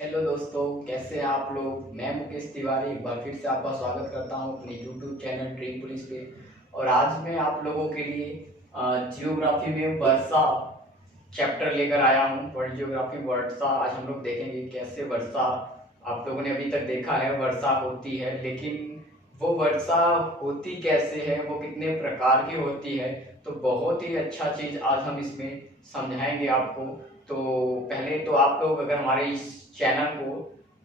Hello दोस्तों, कैसे हैं आप लोग। मैं मुकेश तिवारी एक बार फिर से आपका स्वागत करता हूं अपने यूट्यूब चैनल ड्रीम पुलिस पे। और आज मैं आप लोगों के लिए जियोग्राफी में वर्षा चैप्टर लेकर आया हूं। वर्ल्ड जियोग्राफी वर्षा आज हम लोग देखेंगे कैसे वर्षा, आप लोगों ने अभी तक देखा है वर्षा होती है, लेकिन वो वर्षा होती कैसे है, वो कितने प्रकार की होती है। तो बहुत ही अच्छा चीज आज हम इसमें समझाएंगे आपको। तो पहले तो आप लोग अगर हमारे इस चैनल को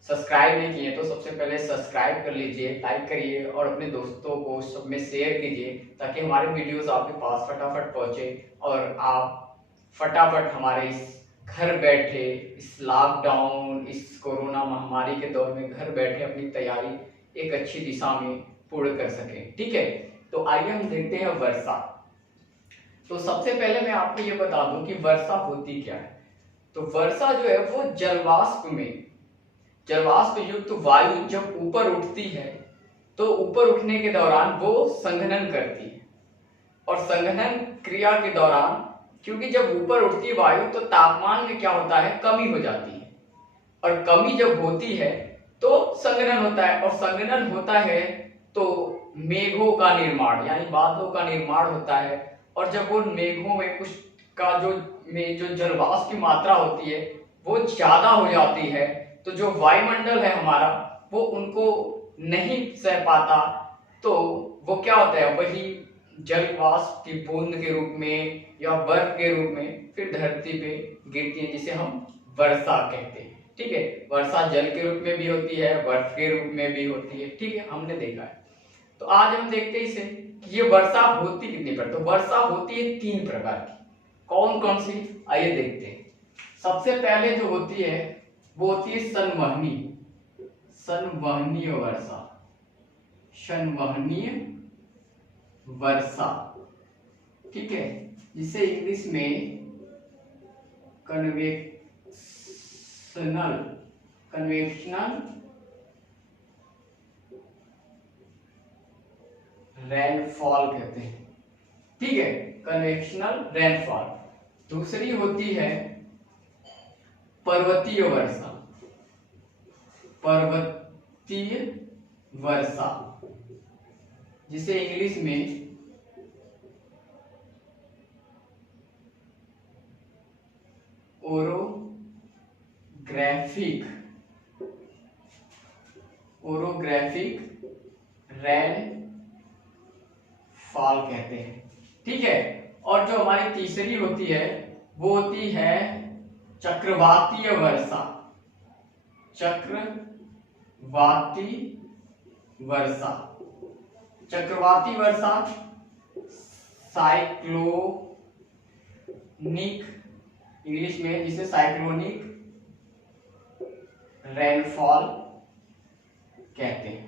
सब्सक्राइब नहीं किए तो सबसे पहले सब्सक्राइब कर लीजिए, लाइक करिए और अपने दोस्तों को सब में शेयर कीजिए, ताकि हमारे वीडियोस आपके पास फटाफट पहुंचे और आप फटाफट हमारे इस घर बैठे, इस लॉकडाउन, इस कोरोना महामारी के दौर में घर बैठे अपनी तैयारी एक अच्छी दिशा में पूर्ण कर सकें। ठीक है, तो आइए हम देखते हैं वर्षा। तो सबसे पहले मैं आपको ये बता दूं कि वर्षा होती क्या है। तो वर्षा जो है वो जलवाष्प युक्त वायु जब ऊपर उठती है तो ऊपर उठने के दौरान वो संघनन करती है। और संघनन क्रिया के दौरान, क्योंकि जब ऊपर उठती है वायु तो तापमान में क्या होता है, कमी हो जाती है। और कमी जब होती है तो संघनन होता है, और संघनन होता है तो मेघों का निर्माण यानी बादलों का निर्माण होता है। और जब वो मेघों में कुछ का जो जलवाष्प की मात्रा होती है वो ज्यादा हो जाती है, तो जो वायुमंडल है हमारा वो उनको नहीं सह पाता, तो वो क्या होता है, वही जलवाष्प की बूंद के रूप में या बर्फ के रूप में फिर धरती पे गिरती है, जिसे हम वर्षा कहते हैं। ठीक है, वर्षा जल के रूप में भी होती है, बर्फ के रूप में भी होती है। ठीक है, हमने देखा है। तो आज हम देखते हैं इसे कि ये वर्षा होती कितनी प्रकार। तो वर्षा होती है 3 प्रकार की। कौन कौन सी, आइए देखते हैं। सबसे पहले जो होती है वो होती है संवहनीय वर्षा। संवहनीय वर्षा, ठीक है, जिसे इंग्लिश में कन्वेक्शनल रेनफॉल कहते हैं। ठीक है, कन्वेक्शनल रेनफॉल। दूसरी होती है पर्वतीय वर्षा। पर्वतीय वर्षा, जिसे इंग्लिश में ओरोग्राफिक रेनफॉल कहते हैं। ठीक है, और जो हमारी तीसरी होती है वो होती है चक्रवातीय वर्षा। चक्रवाती वर्षा, चक्रवाती वर्षा साइक्लोनिक, इंग्लिश में जिसे साइक्लोनिक रेनफॉल कहते हैं।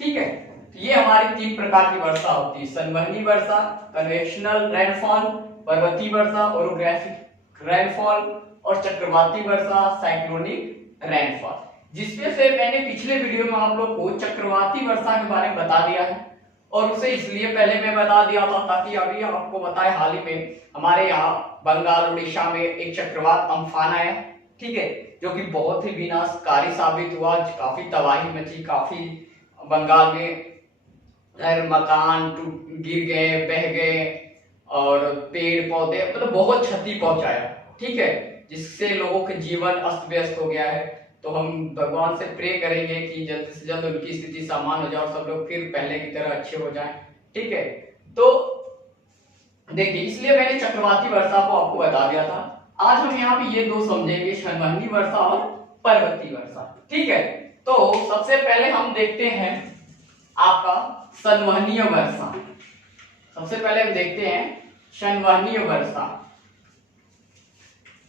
ठीक है, तो ये हमारी 3 प्रकार की वर्षा होती है, संवहनी वर्षा, कन्वेक्शनल रेनफॉल, पर्वतीय वर्षा, ओरोग्राफिक रेनफॉल, और चक्रवाती वर्षा, साइक्लोनिक रेनफॉल। जिसमें से मैंने पिछले वीडियो में आप लोग को चक्रवाती वर्षा के बारे में बता दिया है, और उसे इसलिए पहले मैं बता दिया था ताकि अभी आपको बताए हाल ही में हमारे यहाँ बंगाल उड़ीसा में एक चक्रवात अम्फान आया। ठीक है, जो कि बहुत ही विनाशकारी साबित हुआ, काफी तबाही मची, काफी बंगाल में मकान गिर गए, बह गए, और पेड़ पौधे मतलब बहुत क्षति पहुंचाया। ठीक है, जिससे लोगों के जीवन अस्त व्यस्त हो गया है। तो हम भगवान से प्रे करेंगे कि जल्द से जल्द उनकी स्थिति सामान्य हो जाए और सब लोग फिर पहले की तरह अच्छे हो जाएं। ठीक है, तो देखिए, इसलिए मैंने चक्रवाती वर्षा को आपको बता दिया था। आज हम यहाँ पे ये 2 समझेंगे, संवहनी वर्षा और पर्वतीय वर्षा। ठीक है, तो सबसे पहले हम देखते हैं आपका संवहनीय वर्षा। सबसे पहले हम देखते हैं संवहनीय वर्षा।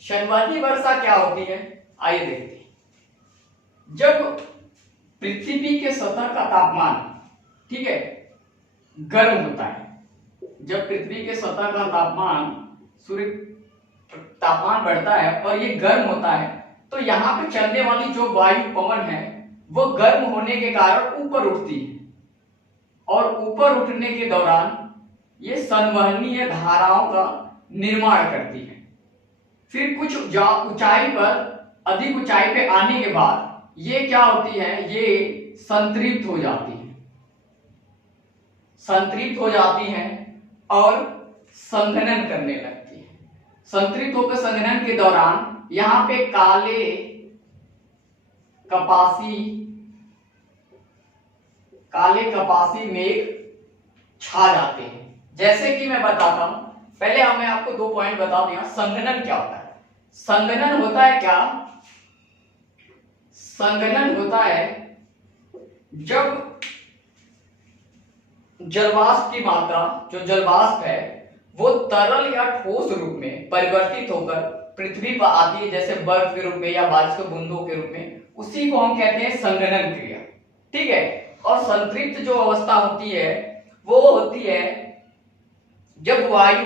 संवहनीय वर्षा क्या होती है, आइए देखते हैं। जब पृथ्वी के सतह का तापमान, ठीक है, गर्म होता है, जब पृथ्वी के सतह का तापमान, सूर्य तापमान बढ़ता है और ये गर्म होता है, तो यहाँ पे चलने वाली जो वायु पवन है वो गर्म होने के कारण ऊपर उठती है, और ऊपर उठने के दौरान ये संवहनीय धाराओं का निर्माण करती है। फिर कुछ ऊंचाई पर अधिक ऊंचाई पे आने के बाद ये क्या होती है, ये संतृप्त हो जाती है, संतृप्त हो जाती हैं और संघनन करने लगती है। संतृप्त होकर संघनन के दौरान यहाँ पे काले कपासी मेघ छा जाते हैं। जैसे कि मैं बताता हूं, पहले मैं आपको 2 पॉइंट बता दिया। संघनन क्या होता है? संघनन होता है क्या? संघनन होता है जब जलवाष्प की मात्रा, जो जलवाष्प है वो तरल या ठोस रूप में परिवर्तित होकर पृथ्वी पर आती है, जैसे बर्फ के रूप में या बारिश के बूंदों के रूप में, उसी को हम कहते हैं संघनन क्रिया। ठीक है। और संतृप्त जो अवस्था होती है वो होती है जब वायु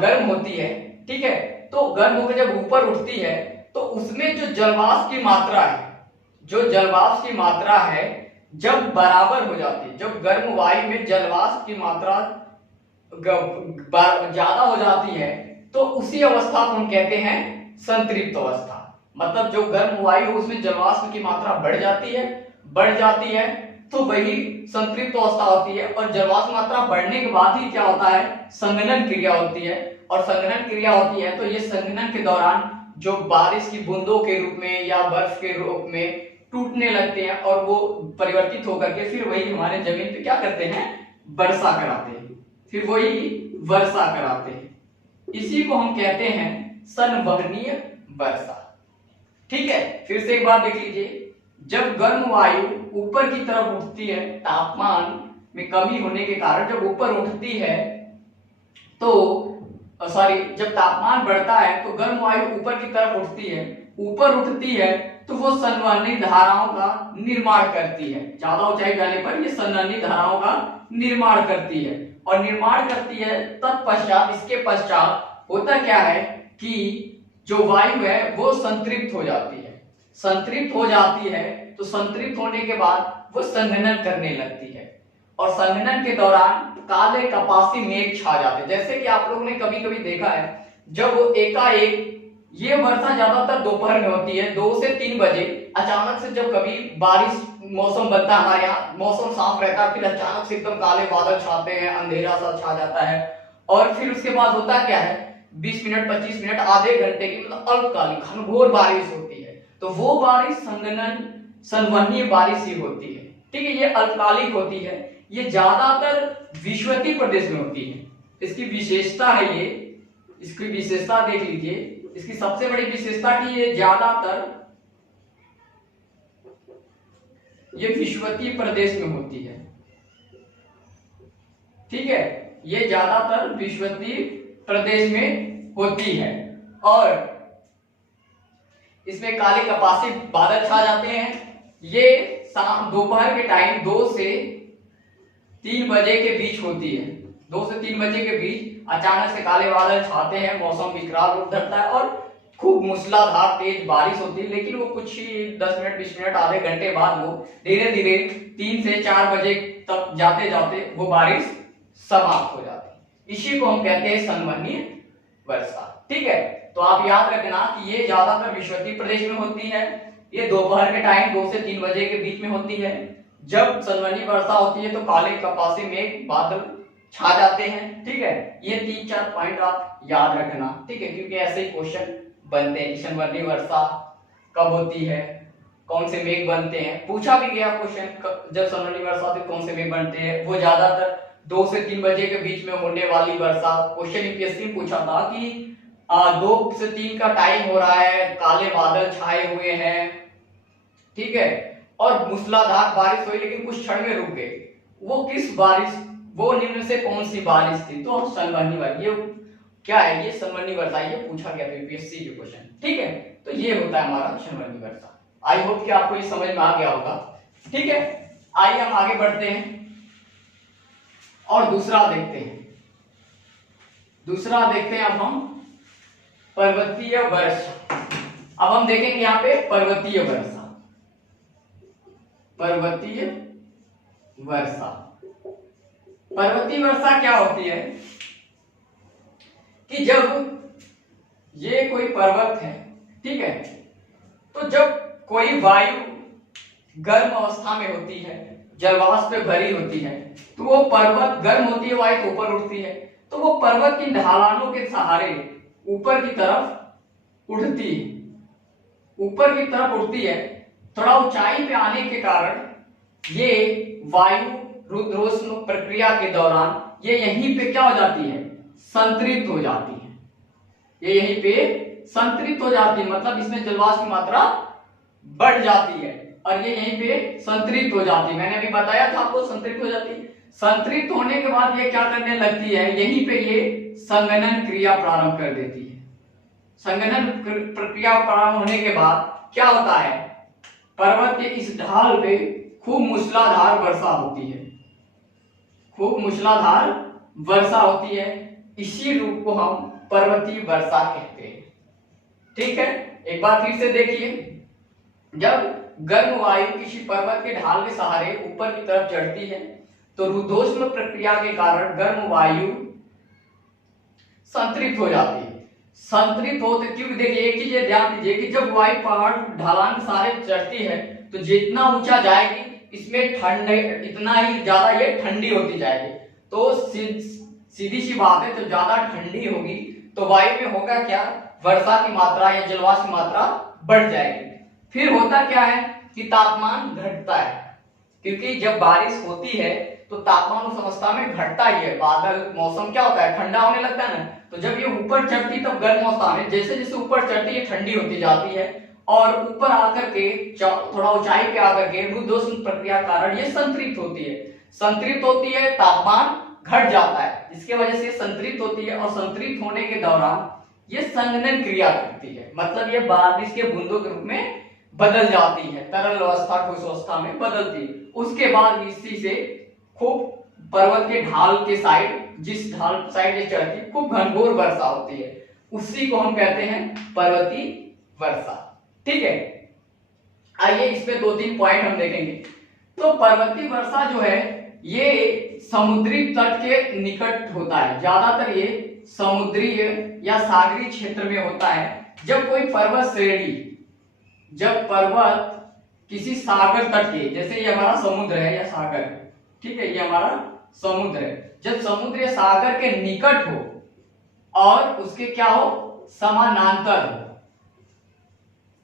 गर्म होती है। ठीक है। तो गर्म होकर जब ऊपर उठती है तो उसमें जो जलवाष्प की मात्रा है, जब बराबर हो जाती है, जब गर्म वायु में जलवाष्प की मात्रा ज्यादा हो जाती है तो उसी अवस्था को हम कहते हैं संतृप्त अवस्था। मतलब जो गर्म वायु उसमें जलवाष्प की मात्रा बढ़ जाती है तो वही संतृप्त अवस्था होती है। और जलवाष्प मात्रा बढ़ने के बाद ही क्या होता है, संघनन क्रिया होती है। और संघनन क्रिया होती है तो ये संघनन के दौरान जो बारिश की बूंदों के रूप में या बर्फ के रूप में टूटने लगते हैं और वो परिवर्तित होकर के फिर वही हमारे जमीन पे क्या करते हैं, वर्षा कराते हैं, फिर वही वर्षा कराते हैं। इसी को हम कहते हैं संवहनीय वर्षा। ठीक है। फिर से एक बात देख लीजिए, जब गर्म वायु ऊपर की तरफ उठती है, तापमान में कमी होने के कारण जब ऊपर उठती है तो जब तापमान बढ़ता है तो गर्म वायु ऊपर की तरफ उठती है तो वो संवहनी धाराओं का निर्माण करती है। ज्यादा ऊंचाई जाने पर ये संवहनी धाराओं का निर्माण करती है और तत्पश्चात इसके पश्चात होता क्या है कि जो वायु है वो संतृप्त हो जाती है। तो संतृप्त होने के बाद वो संघनन करने लगती है और संघनन के दौरान काले कपासी मेघ छा जाते हैं। जैसे कि आप लोगों ने कभी कभी देखा है, जब वो एकाएक, ये वर्षा ज्यादातर दोपहर में होती है 2 से 3 बजे, अचानक से जब कभी बारिश मौसम बनता है, हमारे यहाँ मौसम साफ रहता है, फिर अचानक से एकदम काले बादल छाते हैं, अंधेरा सा छा जाता है और फिर उसके बाद होता क्या है, 20 मिनट 25 मिनट आधे घंटे की मतलब अल्पकालिक घनघोर बारिश होती है। तो वो बारिश संवहनीय बारिश ही होती है। ठीक है। ये अल्पकालिक होती है, ये ज्यादातर विषुवतीय प्रदेश में होती है। इसकी विशेषता है इसकी विशेषता देख लीजिए, इसकी सबसे बड़ी विशेषता की ये ज्यादातर ये विषुवतीय प्रदेश में होती है। ठीक है। ये ज्यादातर विषुवतीय प्रदेश में होती है और इसमें काले कपासी बादल छा जाते हैं। ये दोपहर के टाइम 2 से 3 बजे के बीच होती है। 2 से 3 बजे के बीच अचानक से काले बादल छाते हैं, मौसम विकराल रूप धरता है और खूब मूसलाधार तेज बारिश होती है। लेकिन वो कुछ ही 10 मिनट 20 मिनट आधे घंटे बाद वो धीरे धीरे 3 से 4 बजे तक जाते जाते वो बारिश समाप्त हो जाती है। इसी को हम कहते हैं संवहनीय वर्षा। ठीक है। तो आप याद रखना कि ये ज्यादातर विषुवतीय प्रदेश में होती है। ये दोपहर के टाइम 2 से 3 बजे के बीच में होती है। जब संवहनीय वर्षा होती है तो काले कपासी मेघ बादल छा जाते हैं। ठीक है। ये 3-4 पॉइंट आप याद रखना। ठीक है। क्योंकि ऐसे ही क्वेश्चन बनते हैं। संवहनीय वर्षा कब होती है, कौन से मेघ बनते हैं, पूछा भी गया क्वेश्चन, जब संवहनीय वर्षा होती है कौन से मेघ बनते हैं। वो ज्यादातर 2 से 3 बजे के बीच में होने वाली वर्षा। क्वेश्चन यूपीएससी में पूछा था कि 2 से 3 का टाइम हो रहा है, काले बादल छाए हुए हैं, ठीक है, और मूसलाधार बारिश हुई लेकिन कुछ क्षण में रुक गई। वो किस बारिश, वो निम्न से कौन सी बारिश थी? तो संवहनीय वर्षा। ये क्या है? ये संवहनीय वर्षा। ये पूछा गया था यूपीएससी के क्वेश्चन। ठीक है। तो ये होता है हमारा संवहनीय वर्षा। आई होप कि आपको ये समझ में आ गया होगा। ठीक है। आइए हम आगे बढ़ते हैं और दूसरा देखते हैं। अब हम पर्वतीय वर्षा। अब हम देखेंगे यहाँ पे पर्वतीय वर्षा। पर्वतीय वर्षा क्या होती है कि जब ये कोई पर्वत है, ठीक है। तो जब कोई वायु गर्म अवस्था में होती है, जलवाष्प पे भरी होती है, तो वो पर्वत गर्म होती है, वायु तो ऊपर उठती है, तो वो पर्वत की ढलानों के सहारे ऊपर की तरफ उठती है, ऊपर की तरफ उठती है। थोड़ा ऊंचाई पे आने के कारण ये वायु रुद्रोष्म प्रक्रिया के दौरान ये यहीं पे क्या हो जाती है, संतृप्त हो जाती है। ये यहीं पे संतृप्त हो जाती है, मतलब इसमें जलवाष्प की मात्रा बढ़ जाती है और ये यहीं पे संतृप्त हो जाती है। मैंने अभी बताया था आपको, संतृप्त हो जाती है। संतृप्त होने के बाद ये क्या करने लगती है, यहीं पे ये संघनन क्रिया प्रारंभ कर देती है। संघनन प्रक्रिया प्रारंभ होने के बाद क्या होता है, पर्वत के इस ढाल पे खूब मूसलाधार वर्षा होती है, खूब मूसलाधार वर्षा होती है। इसी रूप को हम पर्वतीय वर्षा कहते हैं, ठीक है। एक बार फिर से देखिए, जब गर्म वायु किसी पर्वत के ढाल के सहारे ऊपर की तरफ चढ़ती है तो रुद्धोष्म प्रक्रिया के कारण गर्म वायु संतृप्त हो जाती है। संतृप्त होते क्यों, देखिए एक चीज ध्यान दीजिए कि जब वायु पहाड़ ढलान के सहारे चढ़ती है तो जितना ऊंचा जाएगी इसमें ठंड इतना ही ज्यादा ये ठंडी होती जाएगी। तो सीधी सी बात है, तो ज्यादा ठंडी होगी तो वायु में होगा क्या, वर्षा की मात्रा या जलवाष्प की मात्रा बढ़ जाएगी। फिर होता क्या है कि तापमान घटता है, क्योंकि जब बारिश होती है तो तापमान उस अवस्था में घटता ही है। बादल मौसम क्या होता है, ठंडा होने लगता है ना। तो जब ये ऊपर चढ़ती तब गर्म अवस्था में, जैसे जैसे ऊपर चढ़ती है ठंडी होती जाती है और ऊपर आकर के थोड़ा ऊंचाई पे आकर के रुद्धोष्म प्रक्रिया कारण ये संतृप्त होती है। संतृप्त होती है, तापमान घट जाता है, जिसके वजह से संतृप्त होती है और संतृप्त होने के दौरान ये संघनन क्रिया करती है, मतलब ये बारिश के बूंदों के रूप में बदल जाती है, तरल अवस्था ठोस अवस्था में बदलती है। उसके बाद इसी से खूब पर्वत के ढाल के साइड, जिस ढाल साइड ये चढ़ती है, खूब घनघोर वर्षा होती है, उसी को हम कहते हैं पर्वतीय वर्षा, ठीक है। आइए इसमें 2-3 पॉइंट हम देखेंगे। तो पर्वतीय वर्षा जो है ये समुद्री तट के निकट होता है, ज्यादातर ये समुद्रीय या सागरीय क्षेत्र में होता है। जब कोई पर्वत श्रेणी, जब पर्वत किसी सागर तट के, जैसे ये हमारा समुद्र है या सागर है, ठीक है, ये हमारा समुद्र है, जब समुद्र या सागर के निकट हो और उसके क्या हो, समानांतर हो,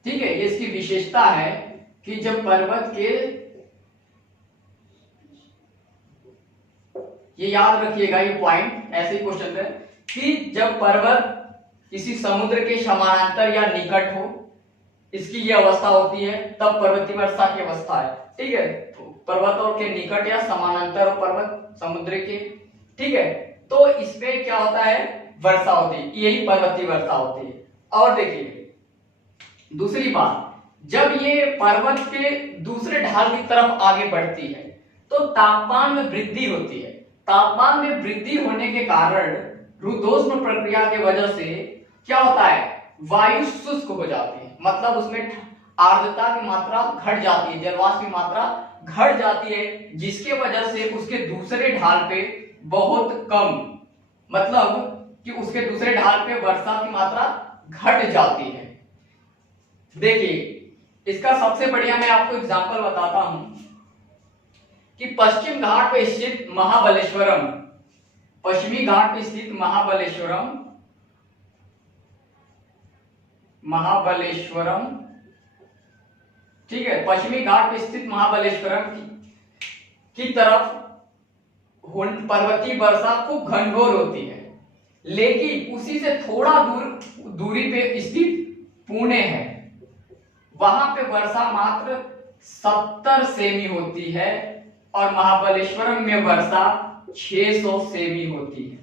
ठीक है, ये इसकी विशेषता है कि जब पर्वत के, ये याद रखिएगा ये पॉइंट, ऐसे ही क्वेश्चन है कि जब पर्वत किसी समुद्र के समानांतर या निकट हो, इसकी ये अवस्था होती है, तब पर्वतीय वर्षा की अवस्था है, ठीक है। पर्वतों के निकट या समानांतर पर्वत समुद्र के, ठीक है, तो इसमें क्या होता है, वर्षा होती है, यही पर्वतीय वर्षा होती है। और देखिए दूसरी बात, जब ये पर्वत के दूसरे ढाल की तरफ आगे बढ़ती है तो तापमान में वृद्धि होती है। तापमान में वृद्धि होने के कारण रुद्धोष्म प्रक्रिया के वजह से क्या होता है, वायु शुष्क हो जाती है, मतलब उसमें आर्द्रता की मात्रा घट जाती है, जलवाष्प की मात्रा घट जाती है, जिसके वजह से उसके दूसरे ढाल पे बहुत कम, मतलब कि उसके दूसरे ढाल पे वर्षा की मात्रा घट जाती है। देखिए इसका सबसे बढ़िया मैं आपको एग्जांपल बताता हूं कि पश्चिम घाट पे स्थित महाबलेश्वरम, पश्चिमी घाट पे स्थित महाबलेश्वरम ठीक है, पश्चिमी घाट पे स्थित महाबलेश्वरम की तरफ पर्वतीय वर्षा खूब घनघोर होती है, लेकिन उसी से थोड़ा दूरी पे स्थित पुणे है, वहां पे वर्षा मात्र 70 सेमी होती है और महाबलेश्वरम में वर्षा 600 सेमी होती है।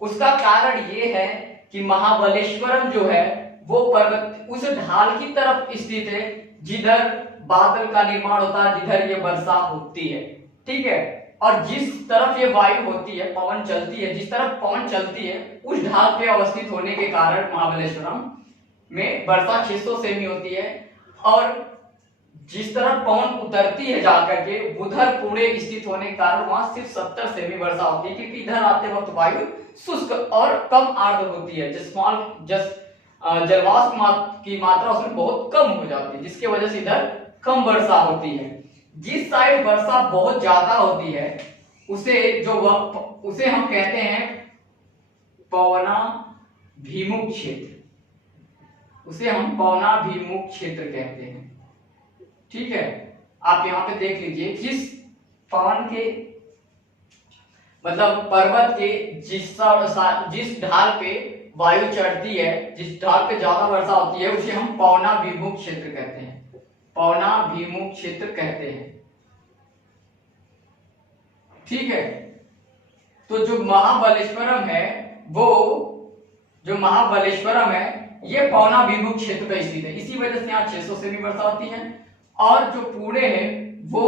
उसका कारण ये है कि महाबलेश्वरम जो है वो पर्वत उस ढाल की तरफ स्थित है जिधर बादल का निर्माण होता है, जिधर ये वर्षा होती है, ठीक है। और जिस तरफ ये वायु होती है, पवन चलती है, जिस तरफ पवन चलती है उस ढाल पे अवस्थित होने के कारण महाबलेश्वरम में वर्षा 600 सेमी होती है। और जिस तरह पवन उतरती है जाकर के उधर पूरे स्थित होने के कारण वहां सिर्फ 70 सेमी वर्षा होती है, क्योंकि इधर आते वक्त वायु शुष्क और कम आर्द्र होती है, जलवाष्प की मात्रा उसमें बहुत कम हो जाती है, जिसकी वजह से इधर कम वर्षा होती है। जिस साइड वर्षा बहुत ज्यादा होती है उसे हम कहते हैं पवनाभिमुख क्षेत्र, उसे हम पवनाभिमुख क्षेत्र कहते हैं। ठीक है, आप यहाँ पे देख लीजिए, जिस पवन के मतलब पर्वत के जिस ढाल पे वायु चढ़ती है, जिस ढाल पे ज्यादा वर्षा होती है, उसे हम पवनाभिमुख क्षेत्र कहते हैं, पवनाभिमुख क्षेत्र कहते हैं। ठीक है, तो जो महाबलेश्वरम है ये पवनाभिमुख क्षेत्र पे स्थित है, इसी वजह से यहाँ 600 सेमी वर्षा होती है। और जो पुणे है वो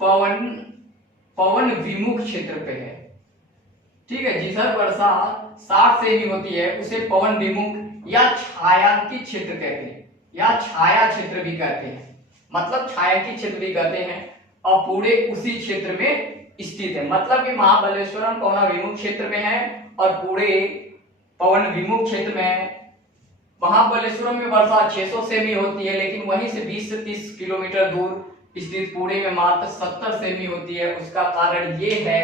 पवन विमुख क्षेत्र पे है। ठीक है, जिधर वर्षा 60 सेमी होती है उसे पवन विमुख या छायांकित क्षेत्र कहते हैं, या छाया क्षेत्र भी कहते हैं, मतलब छायांकित क्षेत्र भी कहते हैं, और पूरे उसी क्षेत्र में स्थित है। मतलब कि महाबलेश्वरम पवनाभिमुख क्षेत्र में है और पूरे पवन विमुख क्षेत्र में है। महाबलेश्वरम में वर्षा 600 सेमी होती है, लेकिन वहीं से 20 से 30 किलोमीटर दूर स्थित पुणे में मात्र 70 सेमी होती है। उसका कारण ये है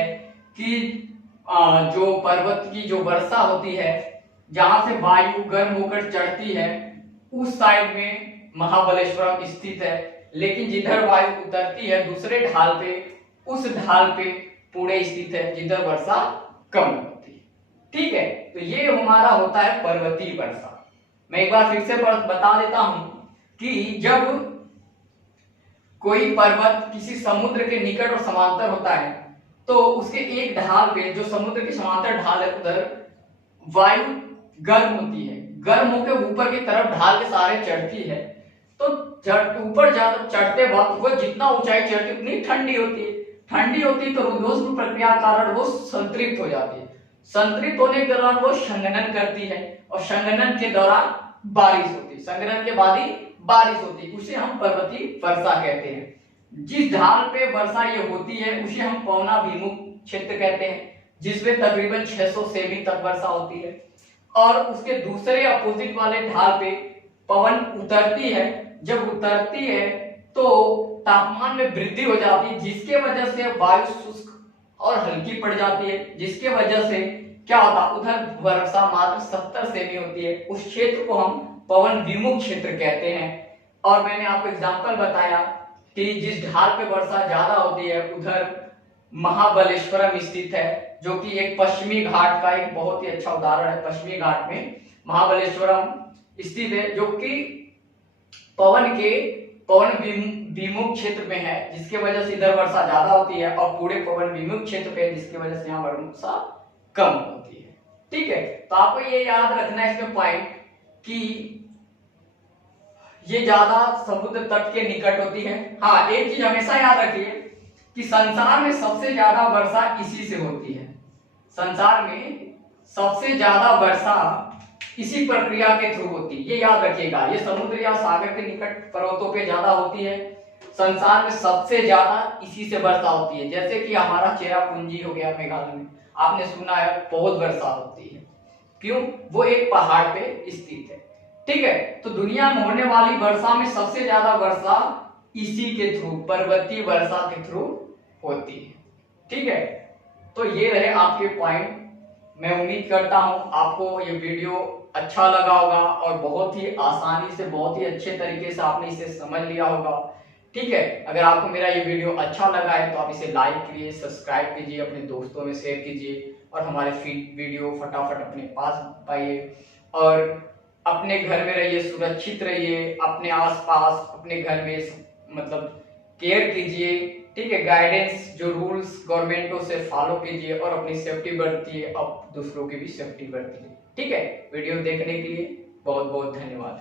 कि जो पर्वत की जो वर्षा होती है, जहां से वायु गर्म होकर चढ़ती है, उस साइड में महाबलेश्वरम स्थित है, लेकिन जिधर वायु उतरती है दूसरे ढाल पे, उस ढाल पे पुणे स्थित है, जिधर वर्षा कम होती है। ठीक है, तो ये हमारा होता है पर्वतीय वर्षा। मैं एक बार फिर से बता देता हूं कि जब कोई पर्वत किसी समुद्र के निकट और समांतर होता है, तो उसके एक ढाल पे, जो समुद्र के समांतर ढाल है, उधर वायु गर्म होती है, गर्म होकर ऊपर की तरफ ढाल के सहारे चढ़ती है। तो ऊपर चढ़ते वक्त वो जितना ऊंचाई चढ़ती है उतनी ठंडी होती है, तो रुद्धोष्म प्रक्रिया के कारण वो संतृप्त हो जाती है। संतृप्त होने के दौरान वो संघनन करती है, और संघनन के दौरान बारिश होती है, संघनन के बाद ही बारिश होती है, उसे हम पर्वतीय वर्षा कहते हैं। जिस ढाल पे वर्षा ये होती है उसे हम पवनाभिमुख क्षेत्र कहते हैं, जिसमें तकरीबन 600 सेमी तक वर्षा होती है। और उसके दूसरे अपोजिट वाले ढाल पे पवन उतरती है, जब उतरती है तो तापमान में वृद्धि हो जाती है, जिसके वजह से वायु शुष्क और हल्की पड़ जाती है, जिसके वजह से क्या होता है, उधर वर्षा मात्र 70 सेमी होती है। उस क्षेत्र को हम पवन विमुख क्षेत्र कहते हैं। और मैंने आपको एग्जांपल बताया कि जिस ढाल पे वर्षा ज्यादा होती है उधर महाबलेश्वरम स्थित है, जो कि एक पश्चिमी घाट का एक बहुत ही अच्छा उदाहरण है। पश्चिमी घाट में महाबलेश्वरम स्थित है, जो कि पवन विमुख क्षेत्र में है, जिसके वजह से इधर वर्षा ज्यादा होती है, और पूरे पवन विमुख क्षेत्र पे, जिसकी वजह से यहाँ वर्षा कम होती है। ठीक है, तो आपको ये याद रखना है इसमें पॉइंट कि ये ज्यादा समुद्र तट के निकट होती है। हाँ, एक चीज हमेशा याद रखिए कि संसार में सबसे ज्यादा वर्षा इसी से होती है, संसार में सबसे ज्यादा वर्षा इसी प्रक्रिया के थ्रू होती है, ये याद रखिएगा। ये समुद्र या सागर के निकट पर्वतों पे ज्यादा होती है, संसार में सबसे ज्यादा इसी से वर्षा होती है। जैसे कि हमारा चेरापूंजी हो गया मेघालय में, आपने सुना है बहुत वर्षा होती है, क्यों? वो एक पहाड़ पे स्थित है। ठीक है, तो दुनिया में होने वाली वर्षा में सबसे ज्यादा वर्षा इसी के थ्रू, पर्वतीय वर्षा के थ्रू होती है। ठीक है, तो ये रहे आपके पॉइंट। मैं उम्मीद करता हूं आपको ये वीडियो अच्छा लगा होगा और बहुत ही आसानी से, बहुत ही अच्छे तरीके से आपने इसे समझ लिया होगा। ठीक है, अगर आपको मेरा ये वीडियो अच्छा लगा है तो आप इसे लाइक कीजिए, सब्सक्राइब कीजिए, अपने दोस्तों में शेयर कीजिए, और हमारे वीडियो फटाफट अपने पास पाइए, और अपने घर में रहिए, सुरक्षित रहिए, अपने आसपास अपने घर में मतलब केयर कीजिए। ठीक है, गाइडेंस जो रूल्स गवर्नमेंट को उसे फॉलो कीजिए, और अपनी सेफ्टी बरतिए, अब दूसरों की भी सेफ्टी बरतिए। ठीक है, वीडियो देखने के लिए बहुत बहुत धन्यवाद।